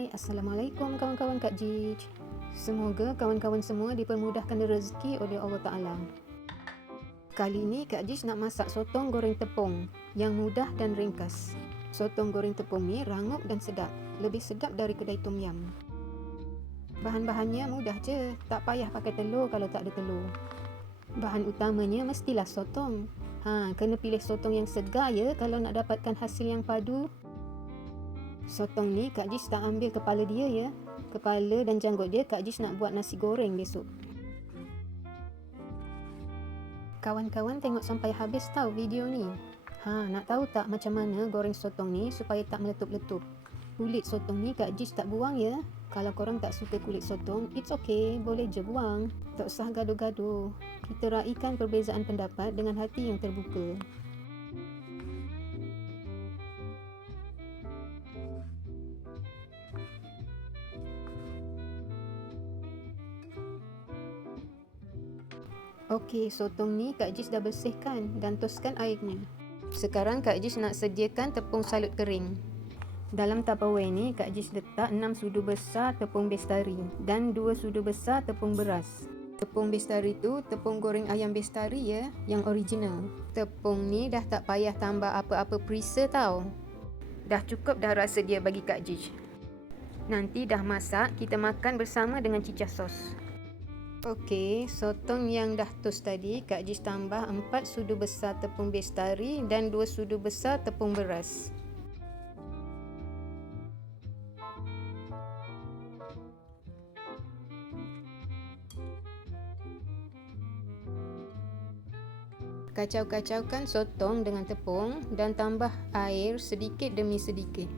Hai, Assalamualaikum kawan-kawan Kak Jij. Semoga kawan-kawan semua dipermudahkan rezeki oleh Allah Ta'ala. Kali ini Kak Jij nak masak sotong goreng tepung yang mudah dan ringkas. Sotong goreng tepung ni rangup dan sedap, lebih sedap dari kedai tom yam. Bahan-bahannya mudah je, tak payah pakai telur kalau tak ada telur. Bahan utamanya mestilah sotong. Kena pilih sotong yang segar ya kalau nak dapatkan hasil yang padu. Sotong ni Kak Jij tak ambil kepala dia ya. Kepala dan janggut dia Kak Jij nak buat nasi goreng besok. Kawan-kawan tengok sampai habis tahu video ni. Nak tahu tak macam mana goreng sotong ni supaya tak meletup-letup? Kulit sotong ni Kak Jij tak buang ya. Kalau korang tak suka kulit sotong, it's okay, boleh je buang. Tak usah gaduh-gaduh. Kita raikan perbezaan pendapat dengan hati yang terbuka. Okey, sotong ni Kak Jij dah bersihkan dan toskan airnya. Sekarang Kak Jij nak sediakan tepung salut kering. Dalam Tupperware ni Kak Jij letak 6 sudu besar tepung bestari dan 2 sudu besar tepung beras. Tepung bestari tu tepung goreng ayam bestari ya, yang original. Tepung ni dah tak payah tambah apa-apa perisa tau. Dah cukup dah rasa dia bagi Kak Jij. Nanti dah masak, kita makan bersama dengan cicah sos. Okey, sotong yang dah toast tadi Kak Jij tambah 4 sudu besar tepung bestari dan 2 sudu besar tepung beras. Kacau-kacaukan sotong dengan tepung dan tambah air sedikit demi sedikit.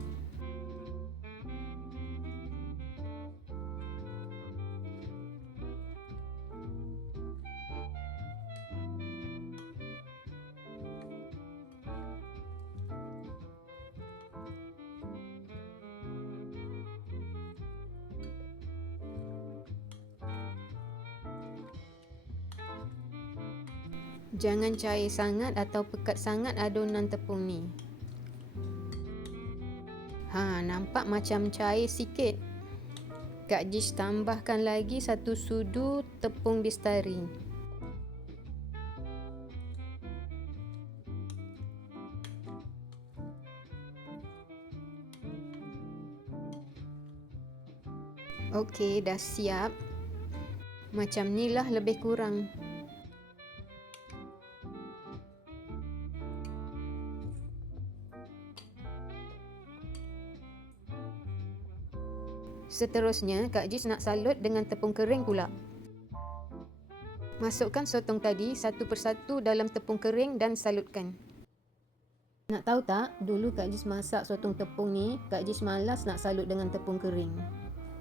Jangan cair sangat atau pekat sangat adunan tepung ni. Nampak macam cair sikit. Kak Jij tambahkan lagi 1 sudu tepung bestari. Okey, dah siap. Macam ni lah lebih kurang. Seterusnya, Kak Jij nak salut dengan tepung kering pula. Masukkan sotong tadi satu persatu dalam tepung kering dan salutkan. Nak tahu tak, dulu Kak Jij masak sotong tepung ni, Kak Jij malas nak salut dengan tepung kering.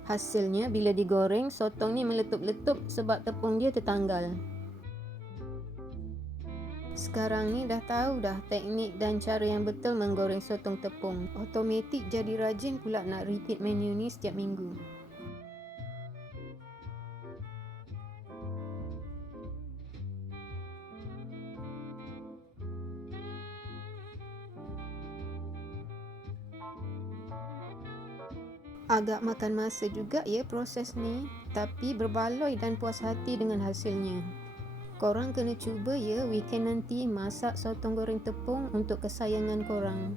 Hasilnya, bila digoreng, sotong ni meletup-letup sebab tepung dia tertanggal. Sekarang ni dah tahu dah teknik dan cara yang betul menggoreng sotong tepung. Automatik jadi rajin pula nak repeat menu ni setiap minggu. Agak makan masa juga ya proses ni, tapi berbaloi dan puas hati dengan hasilnya. Korang kena cuba ya weekend nanti masak sotong goreng tepung untuk kesayangan korang.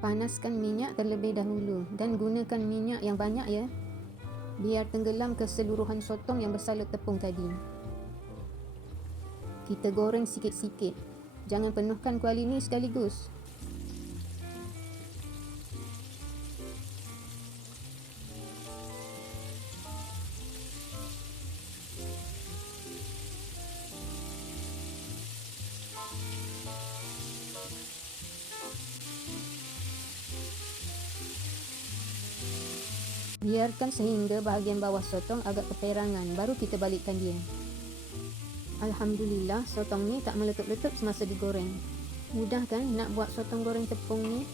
Panaskan minyak terlebih dahulu dan gunakan minyak yang banyak ya. Biar tenggelam keseluruhan sotong yang bersalut tepung tadi. Kita goreng sikit-sikit. Jangan penuhkan kuali ni sekaligus. Biarkan sehingga bahagian bawah sotong agak keperangan, baru kita balikkan dia. Alhamdulillah, sotong ni tak meletup-letup semasa digoreng. Mudah kan nak buat sotong goreng tepung ni?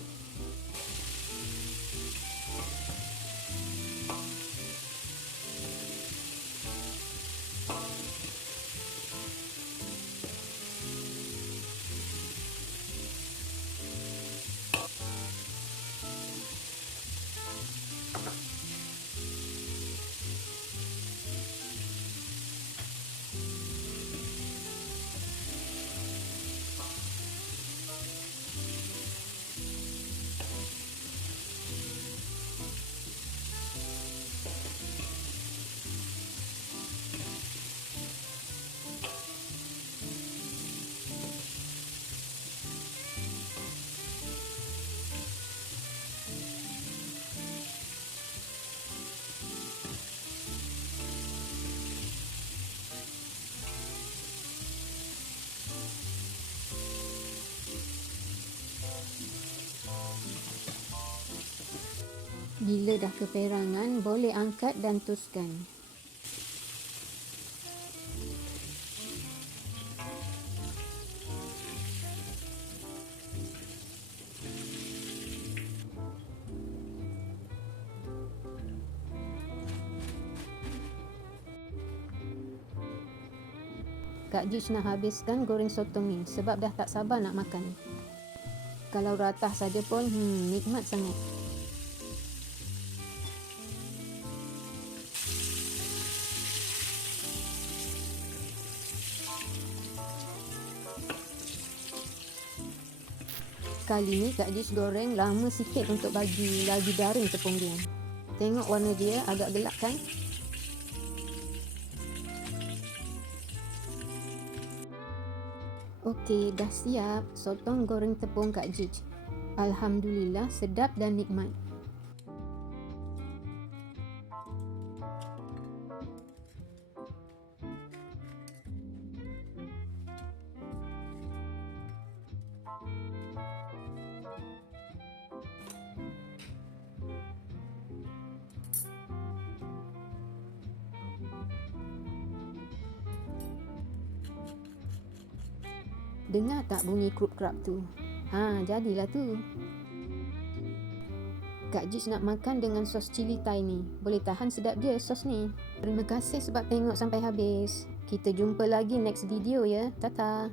Bila dah keperangan, boleh angkat dan tuskan. Kak Jej nak habiskan goreng sotong ni sebab dah tak sabar nak makan. Kalau ratah saja pun, nikmat sangat. Kali ni Kak Jej goreng lama sikit untuk bagi lagi garing tepung dia. Tengok warna dia agak gelap kan? Okey, dah siap sotong goreng tepung Kak Jej. Alhamdulillah, sedap dan nikmat. Dengar tak bunyi krup-krap tu? Jadilah tu. Kak Jej nak makan dengan sos cili Thai ni. Boleh tahan sedap dia sos ni. Terima kasih sebab tengok sampai habis. Kita jumpa lagi next video ya. Tata.